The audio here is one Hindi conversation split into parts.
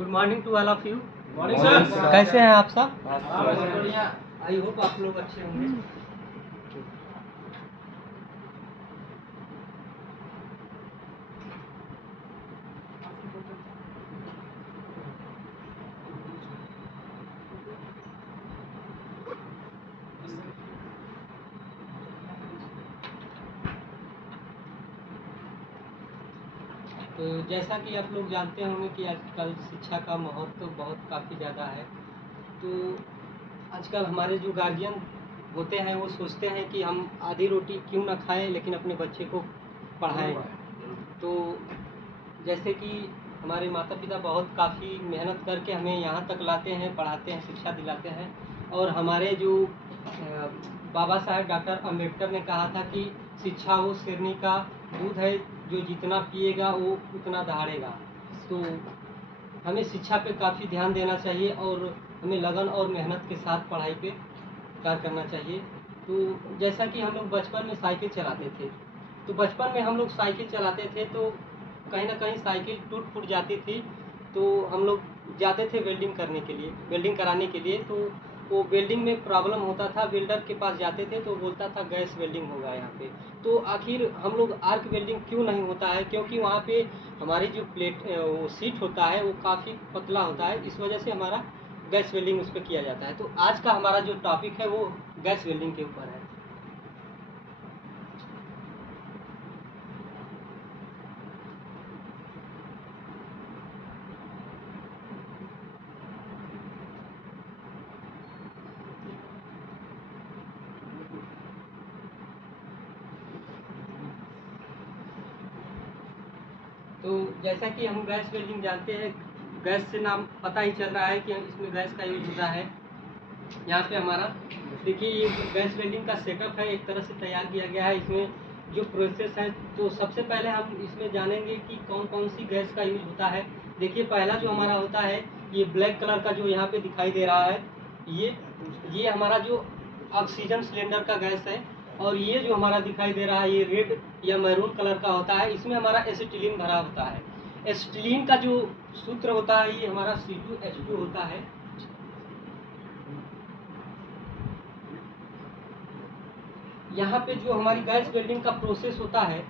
Good morning to all of you. Morning sir. कैसे हैं आप सब? बढ़िया। आई होप आप लोग अच्छे होंगे। तो जैसा कि आप लोग जानते होंगे कि आजकल शिक्षा का महत्व बहुत काफ़ी ज़्यादा है। तो आजकल हमारे जो गार्जियन होते हैं वो सोचते हैं कि हम आधी रोटी क्यों ना खाएं लेकिन अपने बच्चे को पढ़ाएं। तो जैसे कि हमारे माता पिता बहुत काफ़ी मेहनत करके हमें यहाँ तक लाते हैं, पढ़ाते हैं, शिक्षा दिलाते हैं। और हमारे जो बाबा साहेब डॉक्टर अम्बेडकर ने कहा था कि शिक्षा वो शेरनी का दूध है, जो जितना पिएगा वो उतना दहाड़ेगा। तो हमें शिक्षा पे काफ़ी ध्यान देना चाहिए और हमें लगन और मेहनत के साथ पढ़ाई पे कार्य करना चाहिए। तो जैसा कि हम लोग बचपन में साइकिल चलाते थे, तो बचपन में हम लोग साइकिल चलाते थे तो कहीं ना कहीं साइकिल टूट फूट जाती थी। तो हम लोग जाते थे वेल्डिंग करने के लिए, वेल्डिंग कराने के लिए। तो वो वेल्डिंग में प्रॉब्लम होता था, वेल्डर के पास जाते थे तो बोलता था गैस वेल्डिंग होगा यहाँ पे। तो आखिर हम लोग आर्क वेल्डिंग क्यों नहीं होता है? क्योंकि वहाँ पे हमारी जो प्लेट वो सीट होता है वो काफ़ी पतला होता है, इस वजह से हमारा गैस वेल्डिंग उस पर किया जाता है। तो आज का हमारा जो टॉपिक है वो गैस वेल्डिंग के ऊपर है। तो जैसा कि हम गैस वेल्डिंग जानते हैं, गैस से नाम पता ही चल रहा है कि इसमें गैस का यूज होता है। यहाँ पे हमारा देखिए ये गैस वेल्डिंग का सेटअप है, एक तरह से तैयार किया गया है। इसमें जो प्रोसेस है, तो सबसे पहले हम इसमें जानेंगे कि कौन कौन सी गैस का यूज होता है। देखिए पहला जो हमारा होता है ये ब्लैक कलर का जो यहाँ पे दिखाई दे रहा है, ये हमारा जो ऑक्सीजन सिलेंडर का गैस है। और ये जो हमारा दिखाई दे रहा है ये रेड या मैरून कलर का होता है, इसमें हमारा एसिटिलीन भरा होता है। एसिटिलीन का जो सूत्र होता है ये हमारा C2H2 होता है। यहाँ पे जो हमारी गैस वेल्डिंग का प्रोसेस होता है,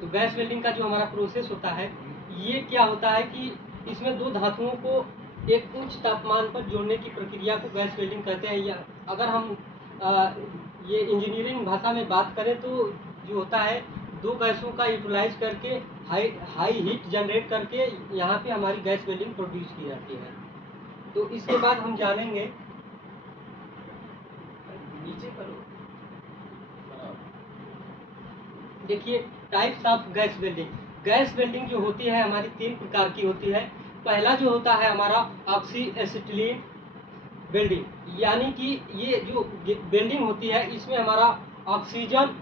तो गैस वेल्डिंग का जो हमारा प्रोसेस होता है ये क्या होता है कि इसमें दो धातुओं को एक उच्च तापमान पर जोड़ने की प्रक्रिया को गैस वेल्डिंग कहते हैं। या अगर हम ये इंजीनियरिंग भाषा में बात करें तो जो होता है दो गैसों का यूटिलाइज करके हाई हीट जनरेट करके यहाँ पे हमारी गैस वेल्डिंग प्रोड्यूस की जाती है। तो इसके बाद हम जानेंगे, नीचे करो, देखिए types of gas welding. Gas welding जो होती है हमारी तीन प्रकार की होती है। पहला जो होता है हमारा ऑक्सी एसिटिलीन वेल्डिंग, यानी कि ये जो वेल्डिंग होती है इसमें हमारा ऑक्सीजन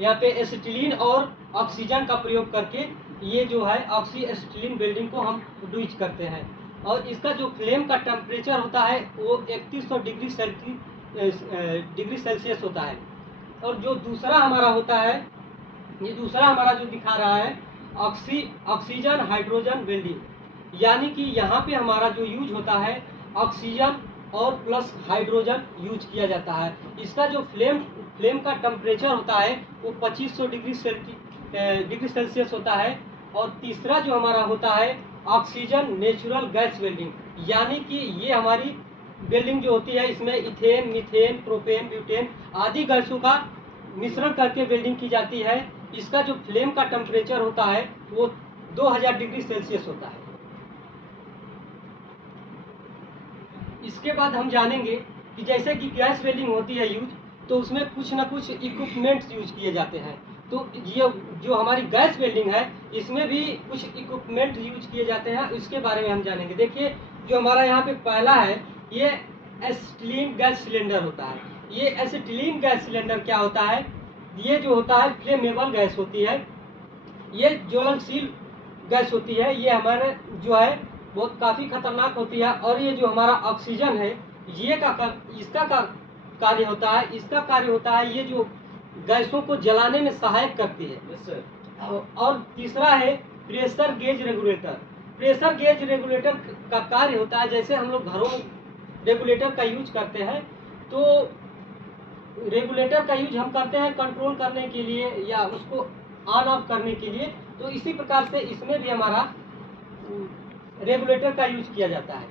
यहाँ पे एसिटिलीन और ऑक्सीजन का प्रयोग करके ये जो है ऑक्सी एसिटिलीन वेल्डिंग को हम प्रोड्यूस करते हैं। और इसका जो फ्लेम का टेम्परेचर होता है वो 3100 डिग्री सेल्सियस होता है। और जो दूसरा हमारा होता है, ये दूसरा हमारा जो दिखा रहा है ऑक्सीजन हाइड्रोजन वेल्डिंग, यानी कि यहाँ पे हमारा जो यूज होता है ऑक्सीजन और प्लस हाइड्रोजन यूज किया जाता है। इसका जो फ्लेम का टेम्परेचर होता है वो 2500 डिग्री सेल्सियस होता है। और तीसरा जो हमारा होता है ऑक्सीजन नेचुरल गैस वेल्डिंग, यानी कि ये हमारी वेल्डिंग जो होती है इसमें इथेन, मीथेन, प्रोपेन, ब्यूटेन आदि गैसों का मिश्रण करके वेल्डिंग की जाती है। इसका जो फ्लेम का टेम्परेचर होता है वो 2000 डिग्री सेल्सियस होता है। इसके बाद हम जानेंगे कि जैसे कि गैस वेल्डिंग होती है यूज, तो उसमें कुछ ना कुछ इक्विपमेंट्स यूज किए जाते हैं। तो ये जो हमारी गैस वेल्डिंग है इसमें भी कुछ इक्विपमेंट यूज किए जाते हैं, इसके बारे में हम जानेंगे। देखिए जो हमारा यहाँ पे पहला है ये एसिटिलीन गैस सिलेंडर होता है। ये एसिटिलीन गैस सिलेंडर क्या होता है, ये जो होता है फ्लेमेबल गैस होती है, ये ज्वलनशील गैस होती है। ये हमारे जो है बहुत काफ़ी खतरनाक होती है। और ये जो हमारा ऑक्सीजन है ये इसका कार्य होता है, ये जो गैसों को जलाने में सहायक करती है। और तीसरा है pressure gauge regulator. Pressure gauge regulator का कार्य होता है, जैसे हम लोग घरों में रेगुलेटर का यूज करते हैं, तो रेगुलेटर का यूज हम करते हैं कंट्रोल करने के लिए या उसको ऑन ऑफ करने के लिए, तो इसी प्रकार से इसमें भी हमारा रेगुलेटर का यूज किया जाता है।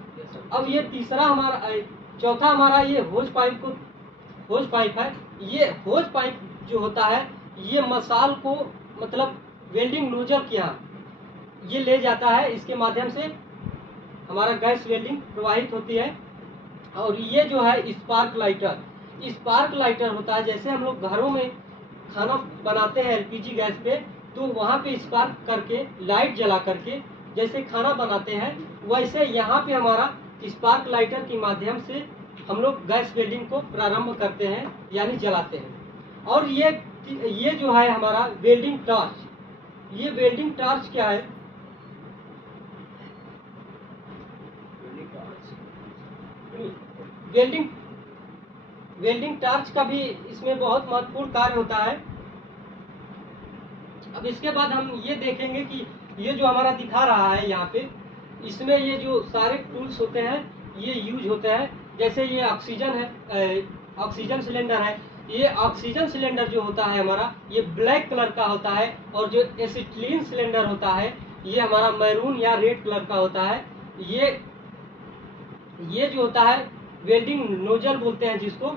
अब ये तीसरा हमारा, चौथा हमारा ये होज पाइप है। ये होज पाइप जो होता है ये मसाल को मतलब वेल्डिंग नोजल के यहाँ ये ले जाता है, इसके माध्यम से हमारा गैस वेल्डिंग प्रवाहित होती है। और ये जो है स्पार्क लाइटर होता है, जैसे हम लोग घरों में खाना बनाते हैं एलपीजी गैस पे, तो वहाँ पे स्पार्क करके लाइट जला करके जैसे खाना बनाते हैं, वैसे यहाँ पे हमारा स्पार्क लाइटर के माध्यम से हम लोग गैस वेल्डिंग को प्रारंभ करते हैं यानी जलाते हैं। और ये जो है हमारा वेल्डिंग टॉर्च। ये वेल्डिंग टॉर्च क्या है? वेल्डिंग टॉर्च का भी इसमें बहुत महत्वपूर्ण कार्य होता है। अब इसके बाद हम ये देखेंगे कि ये जो हमारा दिखा रहा है यहाँ पे, इसमें ये जो सारे टूल्स होते हैं ये यूज होते हैं। जैसे ये ऑक्सीजन है, ऑक्सीजन सिलेंडर है। ये ऑक्सीजन सिलेंडर जो होता है हमारा ये ब्लैक कलर का होता है, और जो एसिटिलीन सिलेंडर होता है ये हमारा मैरून या रेड कलर का होता है। ये जो होता है वेल्डिंग नोजल बोलते हैं जिसको,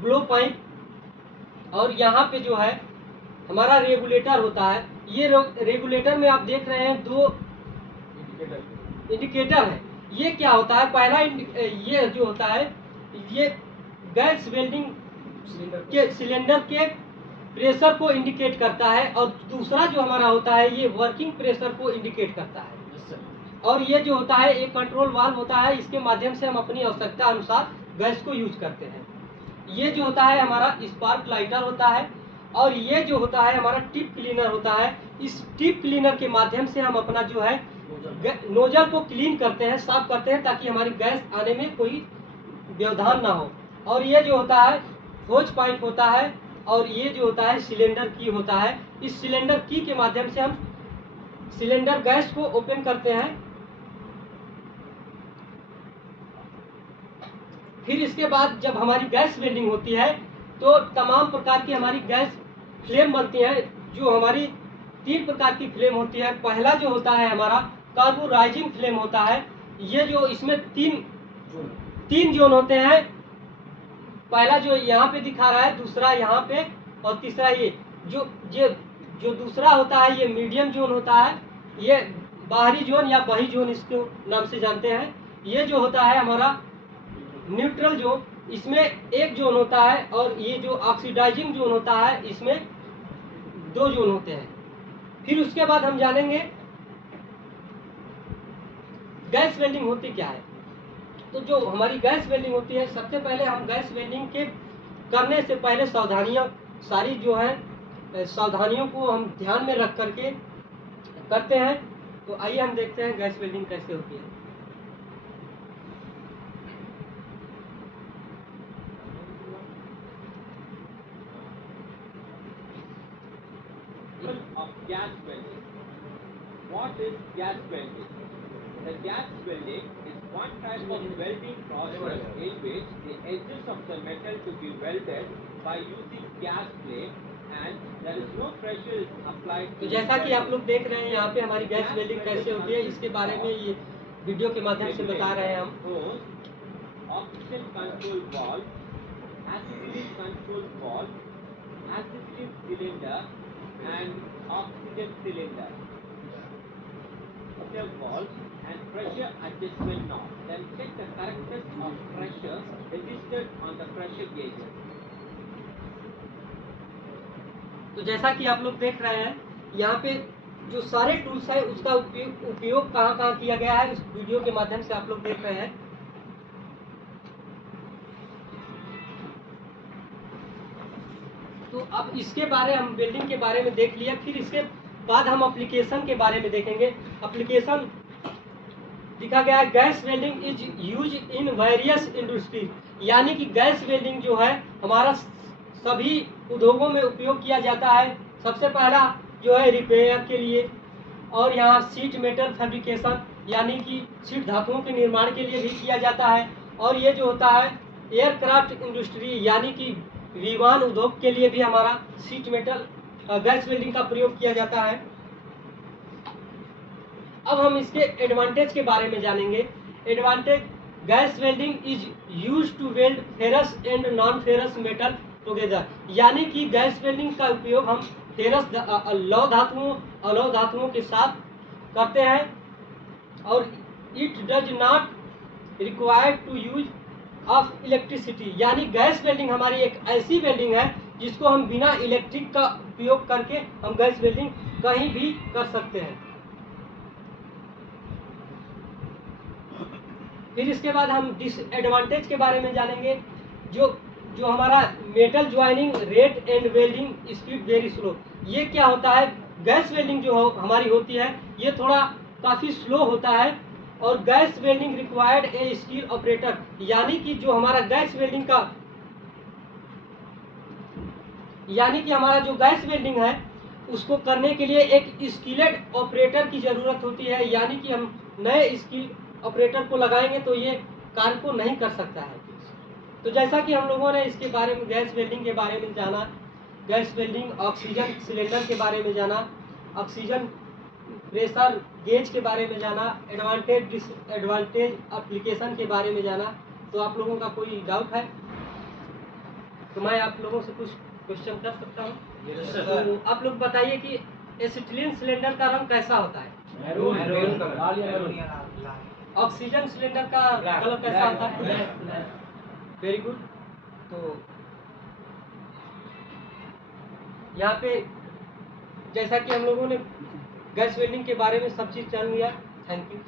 ब्लो पाइप। और यहाँ पे जो है हमारा रेगुलेटर होता है। ये रेगुलेटर में आप देख रहे हैं 2 इंडिकेटर है। ये क्या होता है? पहला ये जो होता है ये गैस वेल्डिंग के सिलेंडर के प्रेशर को इंडिकेट करता है, और दूसरा जो हमारा होता है ये वर्किंग प्रेशर को इंडिकेट करता है। और ये जो होता है एक कंट्रोल वाल्व होता है, इसके माध्यम से हम अपनी आवश्यकता अनुसार गैस को यूज करते हैं। ये जो होता है हमारा स्पार्क लाइटर होता है, और ये जो होता है हमारा टिप क्लीनर होता है। इस टिप क्लीनर के माध्यम से हम अपना जो है नोजल को क्लीन करते हैं, साफ करते हैं, ताकि हमारी गैस आने में कोई व्यवधान ना हो। और ये जो होता है होज पाइप होता है, और ये जो होता है सिलेंडर की होता है। इस सिलेंडर की के माध्यम से हम सिलेंडर गैस को ओपन करते हैं। फिर इसके बाद जब हमारी गैस वेल्डिंग होती है तो तमाम प्रकार की हमारी गैस फ्लेम बनती है, जो हमारी 3 प्रकार की फ्लेम होती है। पहला जो होता है हमारा कार्बोराइजिंग फ्लेम होता है। ये जो इसमें तीन जोन होते हैं। पहला जो यहाँ पे दिखा रहा है, दूसरा यहाँ पे, और तीसरा ये जो दूसरा होता है ये मीडियम जोन होता है। ये बाहरी जोन या बही जोन इसको नाम से जानते हैं। ये जो होता है हमारा न्यूट्रल जोन, इसमें एक जोन होता है, और ये जो ऑक्सीडाइजिंग जोन होता है इसमें 2 जोन होते हैं। फिर उसके बाद हम जानेंगे गैस वेल्डिंग होती क्या है। तो जो हमारी गैस वेल्डिंग होती है, सबसे पहले हम गैस वेल्डिंग के करने से पहले सावधानियां सारी जो है सावधानियों को हम ध्यान में रख करके करते हैं। तो आइए हम देखते हैं गैस वेल्डिंग कैसे होती है। Of gas welding. What is gas welding? The gas welding is one type of welding process in which the edges of the metal to be welded by using gas flame and there is no pressure is applied. तो जैसा कि आप लोग देख रहे हैं यहाँ पे हमारी गैस वेल्डिंग कैसे होती है, इसके बारे में ये वीडियो के माध्यम से बता रहे हैं हम। Oxygen control valve, acid control valve, acid cylinder and oxygen cylinder, the valve and pressure adjustment knob. Then check the correctness of pressure registered on the pressure gauges. तो जैसा कि आप लोग देख रहे हैं यहाँ पे जो सारे टूल्स है उसका उपयोग कहाँ कहाँ किया गया है, इस वीडियो के माध्यम से आप लोग देख रहे हैं। तो अब इसके बारे हम वेल्डिंग के बारे में देख लिया। फिर इसके बाद हम एप्लीकेशन के बारे में देखेंगे। एप्लीकेशन दिखा गया है gas welding is use in various industry, यानी कि गैस वेल्डिंग जो है हमारा सभी उद्योगों में उपयोग किया जाता है। सबसे पहला जो है रिपेयर के लिए, और यहाँ सीट मेटल फैब्रिकेशन यानी कि सीट धातुओं के निर्माण के लिए भी किया जाता है। और ये जो होता है एयरक्राफ्ट इंडस्ट्री यानी कि विमान उद्योग के लिए भी हमारा सीट मेटल गैस वेल्डिंग का प्रयोग किया जाता है। अब हम इसके एडवांटेज के बारे में जानेंगे। Advantage, gas welding is used to weld ferrous and non ferrous metal together, यानी कि गैस वेल्डिंग का उपयोग हम फेरस लौह धातुओं के साथ करते हैं। और it does not require to use of electricity, यानी गैस वेल्डिंग हमारी एक ऐसी वेल्डिंग है जिसको हम बिना इलेक्ट्रिक का उपयोग करके हम गैस वेल्डिंग कहीं भी कर सकते हैं। फिर इसके बाद हम डिसएडवांटेज के बारे में जानेंगे। जो हमारा metal joining rate and welding speed very slow, ये क्या होता है, गैस वेल्डिंग जो हमारी होती है ये थोड़ा काफ़ी स्लो होता है। और gas welding required a skill operator, यानी कि जो हमारा गैस वेल्डिंग का हमारा जो गैस वेल्डिंग है उसको करने के लिए एक स्किलेड ऑपरेटर की ज़रूरत होती है, यानी कि हम नए स्किल ऑपरेटर को लगाएंगे तो ये कार्य को नहीं कर सकता है। तो जैसा कि हम लोगों ने इसके बारे में गैस वेल्डिंग के बारे में जाना, गैस वेल्डिंग ऑक्सीजन सिलेंडर के बारे में जाना, ऑक्सीजन प्रेशर गेज के बारे में जाना, एडवांटेज डिसएडवांटेज एप्लीकेशन के बारे में जाना। तो आप लोगों का कोई डाउट है तो मैं आप लोगों से कुछ क्वेश्चन कर सकता हूँ? तो आप लोग बताइए कि एसिटिलीन सिलेंडर का रंग कैसा होता है? ऑक्सीजन सिलेंडर का कलर कैसा होता है? Very good. तो यहाँ पे जैसा कि हम लोगों ने गैस वेल्डिंग के बारे में सब चीज़ जान लिया। Thank you.